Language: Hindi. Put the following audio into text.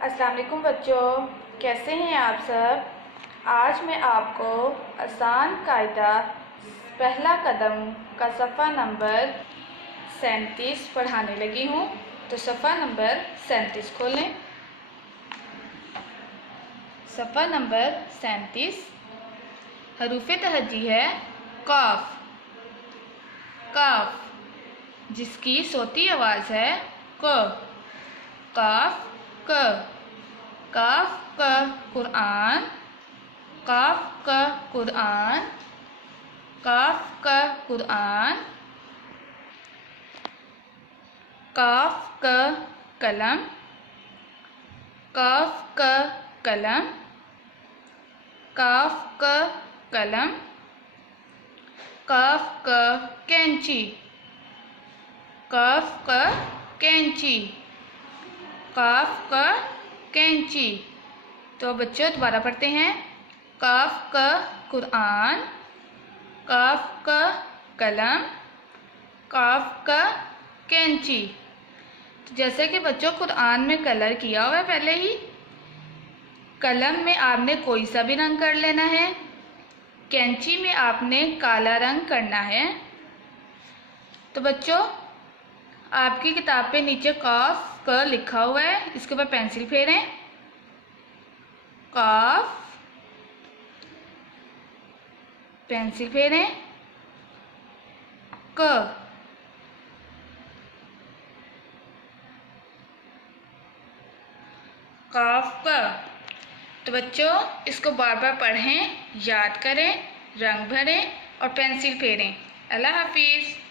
अस्सलाम वालेकुम बच्चों, कैसे हैं आप सब। आज मैं आपको आसान कायदा पहला कदम का सफ़ा नंबर 37 पढ़ाने लगी हूँ। तो सफ़ा नंबर 37 खोलें। सफ़ा नंबर 37 हरूफ तहज्जी है काफ। काफ जिसकी सोती आवाज़ है क। काफ क। काफ क कुरआन। काफ क कुरआन। काफ क कुरआन। काफ क कलम। काफ क कलम। काफ क कलम। काफ क कैंची। काफ क कैंची। काफ क कैंची। तो बच्चों दोबारा पढ़ते हैं। काफ क कुरआन। काफ क कलम। काफ क कैंची। तो जैसे कि बच्चों कुरआन में कलर किया हुआ है पहले ही। कलम में आपने कोई सा भी रंग कर लेना है। कैंची में आपने काला रंग करना है। तो बच्चों आपकी किताब पे नीचे काफ क लिखा हुआ है, इसके ऊपर पेंसिल फेरें। काफ, पेंसिल फेरें, क। काफ क। तो बच्चों इसको बार बार पढ़ें, याद करें, रंग भरें और पेंसिल फेरें। अल्लाह हाफिज़।